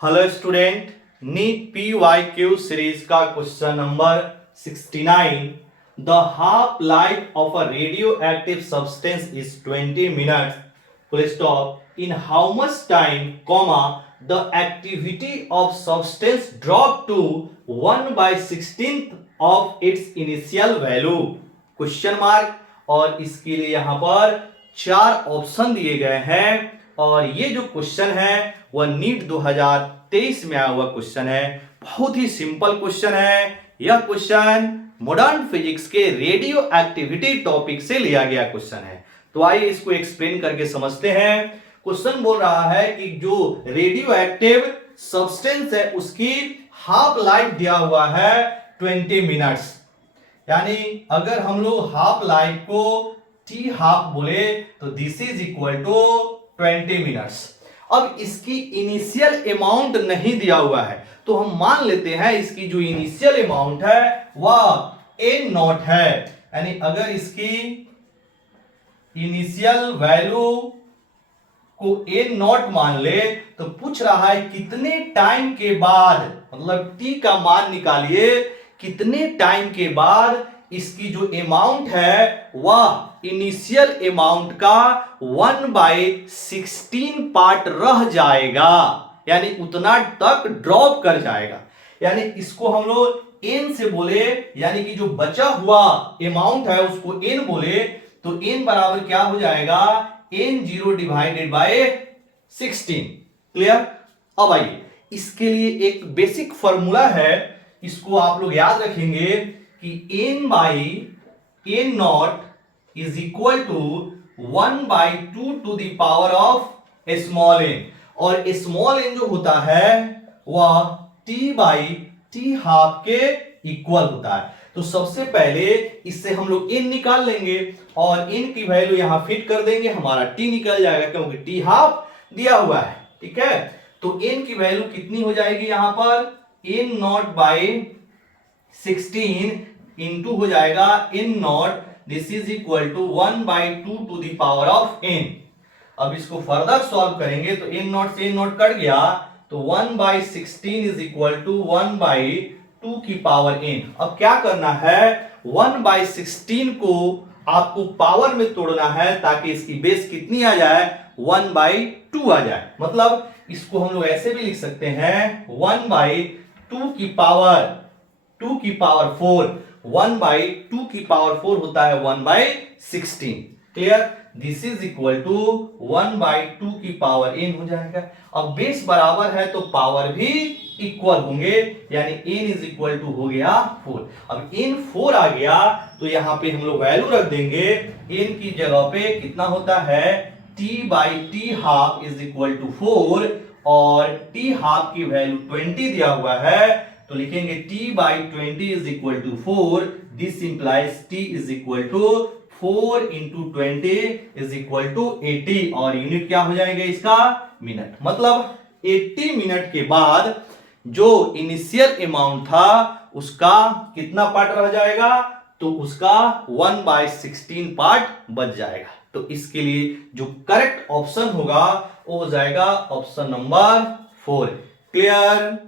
Hello student, NEET PYQ series का question number 69। The half life of a radioactive substance is 20 minutes full stop in how much time comma the activity of substance drop to 1/16 of its initial value question mark. और इसके लिए यहां पर 4 option दिए गए हैं और ये जो क्वेश्चन है वह नीट 2023 में आया हुआ क्वेश्चन है। बहुत ही सिंपल क्वेश्चन है। यह क्वेश्चन मॉडर्न फिजिक्स के रेडियो एक्टिविटी टॉपिक से लिया गया क्वेश्चन है। तो आइए इसको एक्सप्लेन करके समझते हैं। क्वेश्चन बोल रहा है कि जो रेडियो एक्टिव सब्सटेंस है उसकी हाफ लाइफ दिया हुआ है 20 मिनट्स। यानी अगर हम लोग हाफ लाइफ को टी हाफ बोले तो this is equal to 20 minutes. अब इसकी इनिशियल अमाउंट नहीं दिया हुआ है तो हम मान लेते हैं इसकी जो इनिशियल अमाउंट है वह एन नॉट है। यानी अगर इसकी इनिशियल वैल्यू को एन नॉट मान ले तो पूछ रहा है कितने टाइम के बाद, मतलब टी का मान निकालिए, कितने टाइम के बाद इसकी जो अमाउंट है वह इनिशियल अमाउंट का 1/16 पार्ट रह जाएगा, यानी उतना तक ड्रॉप कर जाएगा। यानी इसको हम लोग एन से बोले, यानी कि जो बचा हुआ अमाउंट है उसको एन बोले तो एन बराबर क्या हो जाएगा, n0 डिवाइडेड बाय 16। क्लियर। अब आइए इसके लिए एक बेसिक फॉर्मूला है, इसको आप लोग याद रखेंगे कि n/n0 is equal to 1/2 to the power of small n। और स्मॉल n जो होता है वह t/t हाफ के इक्वल होता है। तो सबसे पहले इससे हम लोग n निकाल लेंगे और n की वैल्यू यहां फिट कर देंगे, हमारा t निकल जाएगा क्योंकि t हाफ दिया हुआ है। ठीक है, तो n की वैल्यू कितनी हो जाएगी, यहां पर n0/16 इंटू हो जाएगा n0, this is equal to 1/2 to the power of n। अब इसको फर्दर सॉल्व करेंगे तो n0 से n0 कट गया तो 1/16 इज इक्वल टू 1/2 की पावर n। अब क्या करना है, 1/16 को आपको पावर में तोड़ना है ताकि इसकी बेस कितनी आ जाए, 1/2 आ जाए। मतलब इसको हम लोग ऐसे भी लिख सकते हैं 1/2 की पावर 4, 1/2 की पावर 4 होता है 1/16। Clear. This is equal to 1/2 की पावर n हो जाएगा। अब बेस बराबर है तो पावर भी इक्वल होंगे, यानी n इज इक्वल टू हो गया 4। अब n 4 आ गया तो यहां पे हम लोग वैल्यू रख देंगे, n की जगह पे कितना होता है t/t half is equal to 4 और t हाफ की वैल्यू 20 दिया हुआ है तो लिखेंगे t/20 is equal to 4। This implies t is equal to 4 into 20 is equal to 80 और यूनिट क्या हो जाएगा इसका, मिनट। मतलब 80 मिनट के बाद जो इनिशियल अमाउंट था उसका कितना पार्ट रह जाएगा, तो उसका 1/16 पार्ट बच जाएगा। तो इसके लिए जो करेक्ट ऑप्शन होगा वो हो जाएगा ऑप्शन नंबर 4। क्लियर।